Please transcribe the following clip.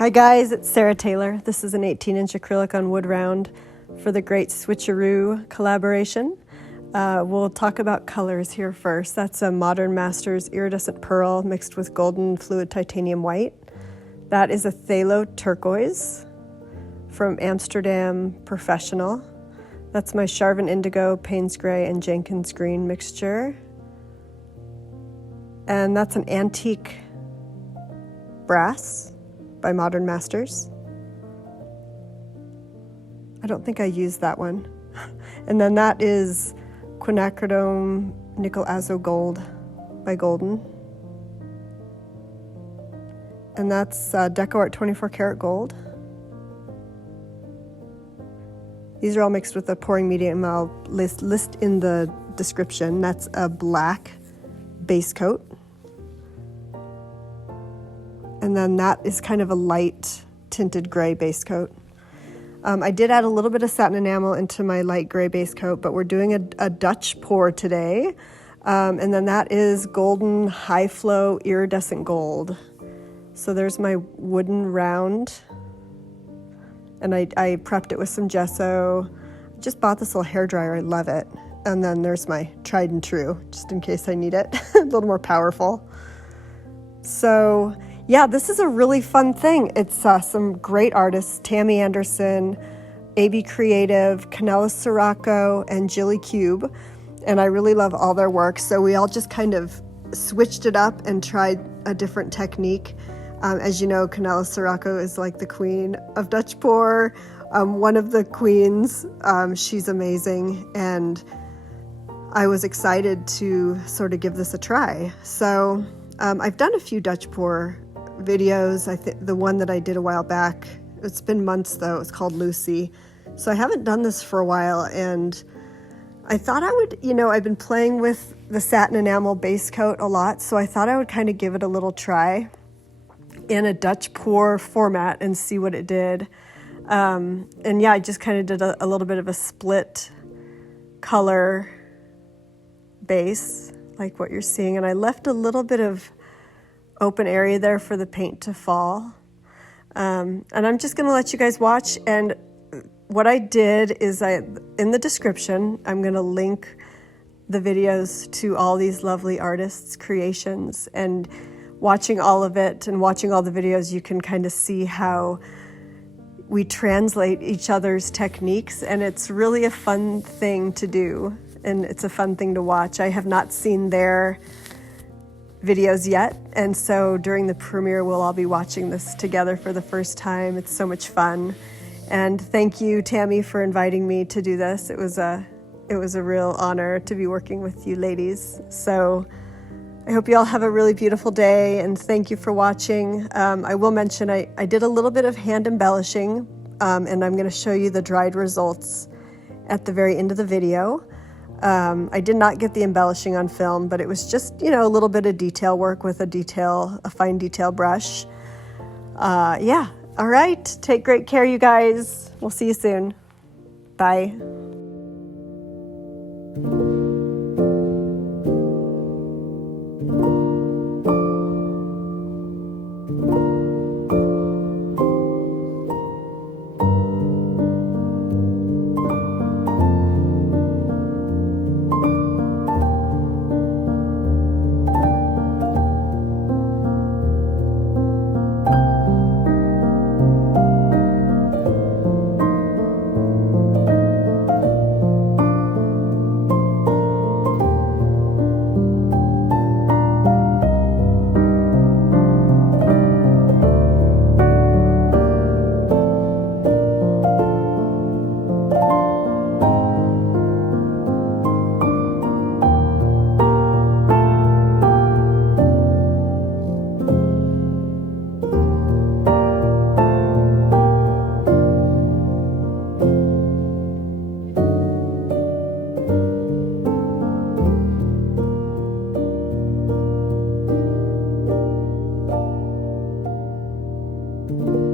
Hi guys, it's Sarah Taylor. This is an 18-inch acrylic on wood round for the Great Switcharoo collaboration. We'll talk about colors here first. That's a Modern Masters iridescent pearl mixed with golden fluid titanium white. That is a phthalo turquoise from Amsterdam Professional. That's my Charvin Indigo, Payne's Gray, and Jenkins Green mixture. And that's an antique brass by Modern Masters. I don't think I used that one. And then that is quinacridone nickel azo gold by Golden. And that's DecoArt 24 karat gold. These are all mixed with a pouring medium. I'll list in the description. That's a black base coat. And then that is kind of a light tinted gray base coat. I did add a little bit of satin enamel into my light gray base coat, but we're doing a Dutch pour today. And then that is golden high flow iridescent gold. So there's my wooden round. And I prepped it with some gesso. Just bought this little hairdryer, I love it. And then there's my tried and true, just in case I need it, a little more powerful. So yeah, this is a really fun thing. It's some great artists, Tammy Anderson, AB Creative, Kanella Sirocco, and Jilly Cube. And I really love all their work. So we all just kind of switched it up and tried a different technique. As you know, Kanella Sirocco is like the queen of Dutch pour. One of the queens, she's amazing. And I was excited to sort of give this a try. So I've done a few Dutch pour videos. I think the one that I did a while back, it's been months though, it's called Lucy. So I haven't done this for a while, and I thought I would, I've been playing with the satin enamel base coat a lot, so I thought I would kind of give it a little try in a Dutch pour format and see what it did. And yeah, I just kind of did a little bit of a split color base, like what you're seeing, and I left a little bit of open area there for the paint to fall. And I'm just gonna let you guys watch. And what I did is in the description, I'm gonna link the videos to all these lovely artists' creations, and watching all of it and watching all the videos, you can kind of see how we translate each other's techniques, and it's really a fun thing to do, and it's a fun thing to watch. I have not seen their videos yet, and so during the premiere we'll all be watching this together for the first time. It's so much fun, and thank you, Tammy, for inviting me to do this. It was a real honor to be working with you ladies. So I hope you all have a really beautiful day, and thank you for watching. I will mention I did a little bit of hand embellishing, and I'm going to show you the dried results at the very end of the video. I did not get the embellishing on film, but it was just, a little bit of detail work with a fine detail brush. Yeah. All right. Take great care, you guys. We'll see you soon. Bye. you.